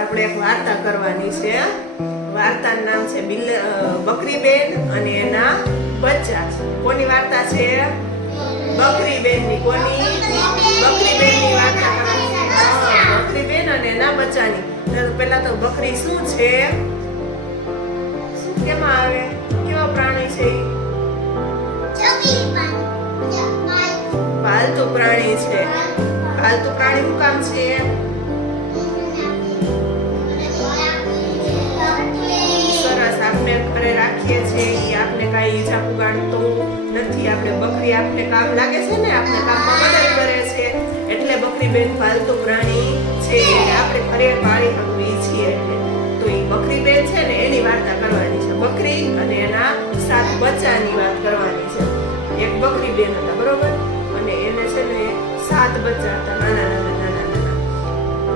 આપણે એક વાર્તા કરવાની છે. વાર્તાનું નામ છે બકરીબેન અને એના બચ્ચા. કોની વાર્તા છે? બકરીબેનની. કોની? બકરીબેનની વાર્તા કરવાની છે. બકરીબેન અને એના બચ્ચાની. પહેલા તો બકરી શું છે? શું કેમાં આવે? કેવા પ્રાણી છે? પાલતુ પ્રાણી છે. પાલતુ પ્રાણી શું કામ છે? સરસ, આપણે ઘરે રાખીએ છીએ, આપણે કાંઈ ઈજા પુગાડતો નથી. આપણે બકરી આપણે કામ લાગે છે ને, આપણે કામમાં મદદ કરે છે, એટલે બકરીબેન પાલતુ પ્રાણી છે. આપણે ઘરે પાળી શકવી છીએ એટલે. તો એ બકરીબેન છે ને એની વાર્તા કરવાની છે. બકરી અને એના 7 બચ્ચાની વાત કરવાની છે. એક બકરીબેન હતા, બરોબર, અને એને છે ને 7 બચ્ચા હતા, નાના.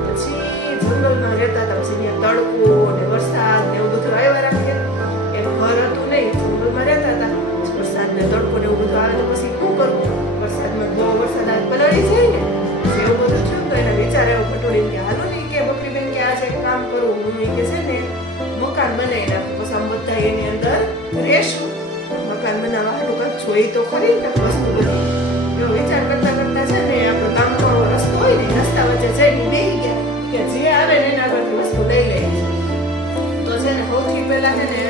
પછી જંગલમાં રહેતા હતા. પછી ત્યાં તડકો ને વરસાદ ને એવું બધું આવ્યા રાખે. એક ઘર હતું નહીં, જંગલમાં રહેતા હતા. વરસાદ ને તડકો ને એવું બધું આવે તો પછી શું કરવું? વરસાદમાં બહુ વરસાદ આવે પલળી જાય ને, એવું બધું થયું. તો એને વિચાર એવો પટોળી કે હાલો નહીં કે બકરીબેન કે આજે કામ કરવું, હું કે છે ને મકાન બનાવી નાખું, પછી આમ બધા એની અંદર રહેશું. મકાન બનાવવા હાટું કાંઈક જોઈ તો ખરી ને વસ્તુ બધી. એવો વિચાર કરતા કરતા છે ને આપણો ગામનો રસ્તો હોય ને, રસ્તા વચ્ચે જઈને બેસી ગયા કે જે આવે ને એના આગળથી વસ્તુ લઈ લે. તો છે ને સૌથી પહેલા છે ને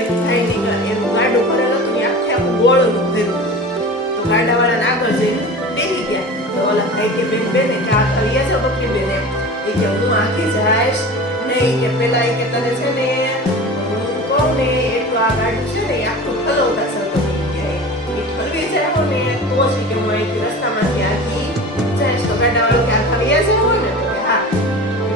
એક ભાઈની એનું ગાડું ભરેલું હતું ને આખું ગોળનું ભર્યું હતું. તો ગાડાવાળાને આગળ જઈને બેસી ગયા. તો ઓલા ભાઈ કે બેન કે આ ખાલી છે બકરીબેન એમ. એ કે હું આખી જઈશ નહીં, કે પેલા એ કે તને છે ને હું કહું ને એટલું આ ગાડું છે ને આખું ઠલવતા સરતો એ ઠલવી જાય ને તો જ કે હું અહીંથી રસ્તામાંથી આખી જઈશ. તો ગાડાવાળો કે આ ખાલી છે હોય ને, તો કે હા,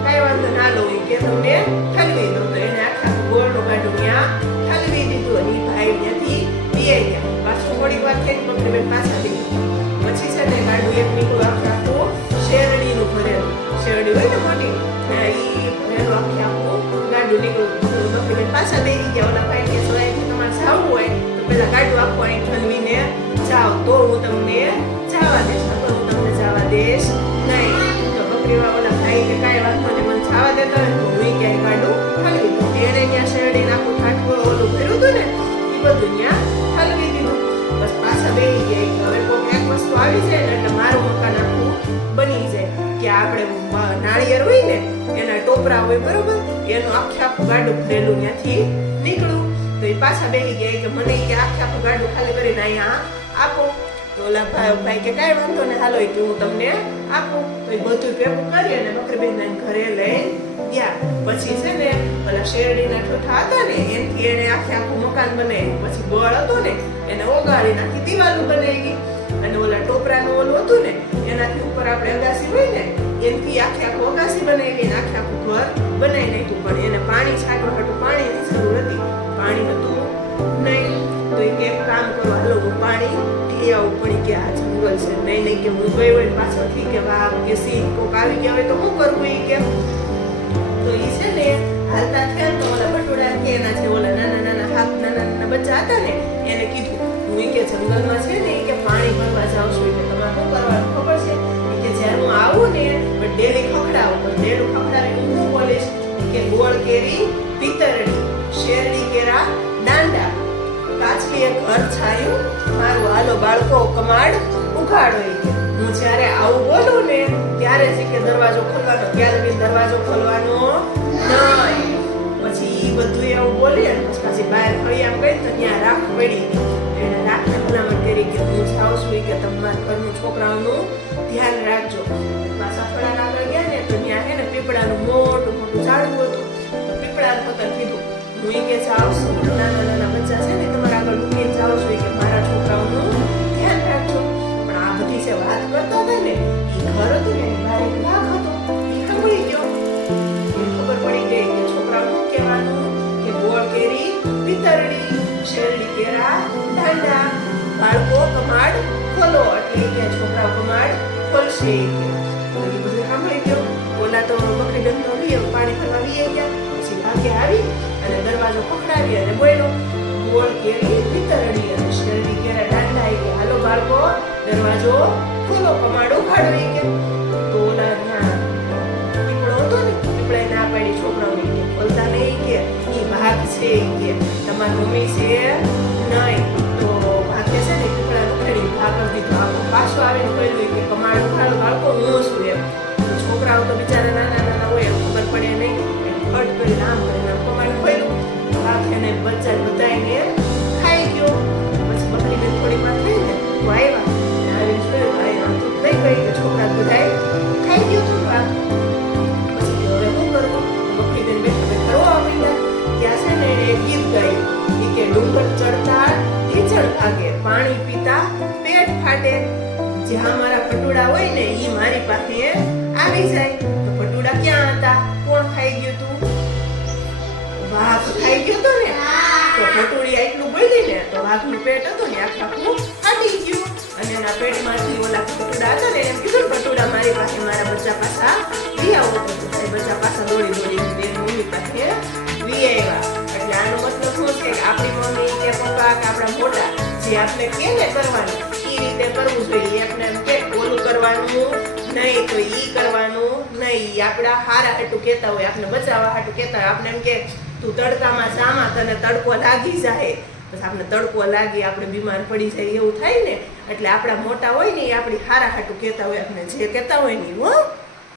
કાંઈ વાંધો ના લો કે તમને ઠલવી દો. તો એને આખા ગોળનું ગાડું ત્યાં ઠલવી દીધું અને એ ભાઈ ત્યાંથી પીએ ગયા. પાછું થોડીક વાર થઈને બકરીબેન પાછા દીધું. પછી છે ને ગાડું એક નીકળું આખું શેરડીનું ભરેલું. શેરડી હોય ને મોટી, એ ભરેલું આખું ગાડું નીકળ્યું. બકરીબેન પાછા બેસી ગયા. ઓલા ભાઈ કે સોયાથી તમારે જવું હોય તો પેલા ગાડું આખું અહીં ઠલવીને જાઓ તો હું તમને જવા દઈશ, તો હું તમને જવા દઈશ નહીં. તો બકરીવાળા ઓલા ભાઈ કે કાંઈ વાંધો નહીં, મને જવા દેતા હોય તો હું ક્યાંય ગાડું ઠલવી દઉં. એને ત્યાં શેરડી નાખું ઠાઠું ઓલું ભર્યું હતું ને એ બધું ત્યાં ઠલવી દીધું. બસ પાછા બેસી ગયા. હવે કોઈ એક વસ્તુ આવી જાય ને એટલે મારું મકાન આખું બની જાય. કે આપણે નાળિયેર હોય ને એના ટોપરા હોય, બરોબર, એનું આખું ગાડું ભરેલું ત્યાંથી નીકળું. તો એ પાછા બેસી ગયા કે મને કે આખું ગાડું ખાલી કરીને અહીંયા આપો. તો ઓલા ભાઈ કે કાંઈ વાંધો ને હાલો કે હું તમને આપું. તો એ બધું ભેગું કરી અને બકરીબેન ઘરે લઈ ગયા. પછી છે ને ઓલા શેરડીના ઠોઠા હતા ને એનાથી એને આખું મકાન બનાવ્યું. પછી બળ હતું ને એને ઓગાળી નાખી દિવાલો બનાવી. અને ઓલા ટોપરાનું ઓલું હતું ને એનાથી ઉપર આપણે અગાસી હોય ને એનાથી આખું અગાસી બનાવી ને આખું ઘર બનાવી નાખ્યું. પણ એને પાણી છાંટવા હાટું પાણીની જરૂર હતી, પાણી હતું નહીં. તો એ કે કામ કરો, હાલો હું પાણી લઈ આવું. પણ કે આ જંગલ છે, નહીં કે હું ગઈ હોય પાછળથી કે વાઘ કે સિંહ કોક આવી ગયા હોય તો શું કરવું એ કે. તો એ છે ને હાલતા થયા તો ઓલા બટોડા કે એના છે ઓલા નાના બચ્ચા હતા ને એને કીધું હું કે જંગલમાં છે ને કે પાણી ભરવા જાઉં છું. કે તમારે શું કરવાનું ખબર છે? કે જ્યારે હું આવું ને પણ ડેલી ખખડાવું. પણ ડેલું ખખડાવી હું બોલીશ કે ગોળ કેરી પિતરડી, શેરડી કેરા દાંડા, કાચલી એક ઘર છાયું મારું, હાલો બાળકો કમાડ ઉઘાડો. હું જ્યારે આવું બોલું ને ત્યારે જ કે દરવાજો ખોલવાનો, ત્યારે દરવાજો ખોલવાનો નહીં. પછી એ બધું એવું બોલી અને પછી બહાર ફરી આમ ગઈ તો ત્યાં રાખ પડી. એને રાખને ભલામણ કરી કે હું જાઉં છું કે તમારા ઘરનું છોકરાઓનું ધ્યાન રાખજો. પાછા થોડા આગળ ગયા ને તો ત્યાં છે ને પીપળાનું મોટું ઝાડવું હતું. તો પીપળાને પોતાને કીધું હું કે જાઉં છું, નાના બચ્ચા છે ને તમારા આગળ મૂકીને જાઉં છું કે મારા છોકરાઓનું ધ્યાન રાખજો. પણ આ બધી જે વાત કરતા હતા ને એ ઘર હતું ને એની બહાર એક વાઘ હતો. એ ખબર ગયો, એ ખબર પડી ગઈ કે છોકરાઓનું કહેવાનું કે ગોળ કેરી પિતરડી, શેરડી કેરા દાંડા, બાળકો કમાડ ખોલો. એટલે કે છોકરાઓ કમાડ ખોલશે. એ બધું સાંભળી ગયો. ઓલા તો બકરીબેન તો પાણી ભરવા વી ગયા. પછી ભાગે આવી અને દરવાજો પકડાવી અને બોલ્યો ગોળ કેરી પિતરડી અને શેરડી કેરા દાંડા. કે હાલો બાળકો દરવાજો ખોલો, કમાડ ઉઘાડો. કે તો ઓલા પીપળો હતો ને પીપળાએ ના પાડી. ખાઈ જાય તો ભટુડા ક્યાં હતા? કોણ ખાઈ ગયું તું? વાઘ ખાઈ ગયો તો ને. તો ભટુડી આટલું બોલી ને તો વાઘનું પેટ હતું ને આખું ફાટી ગયું અને એના પેટમાંથી ઓલા ભટુડા હતા ને એમ કીધું ભટુડા મારી પાસે મારા બચ્ચા પાછા વી આવો તો બચ્ચા પાછા દોડી બેન મમ્મી પાસે વી આવ્યા. એટલે આનો મતલબ શું છે કે આપણી મમ્મી કે પપ્પા કે આપણા મોટા જે આપણે કહે ને કરવાનું એ રીતે કરવું જોઈએ. આપણે એમ કે ઓલું કરવાનું નહીં તો ઈ કરવાનું નહીં. આપણા હારા હાટું કહેતા હોય, આપણે બચાવવા હાટું કહેતા હોય. આપણે એમ કે તું તડકામાં જામાં તને તડકો લાગી જાય, પછી આપણે તડકો લાગી આપણે બીમાર પડી જાય એવું થાય ને. એટલે આપણા મોટા હોય ને એ આપણી હારા હાટું કહેતા હોય, આપણે જે કહેતા હોય ને હો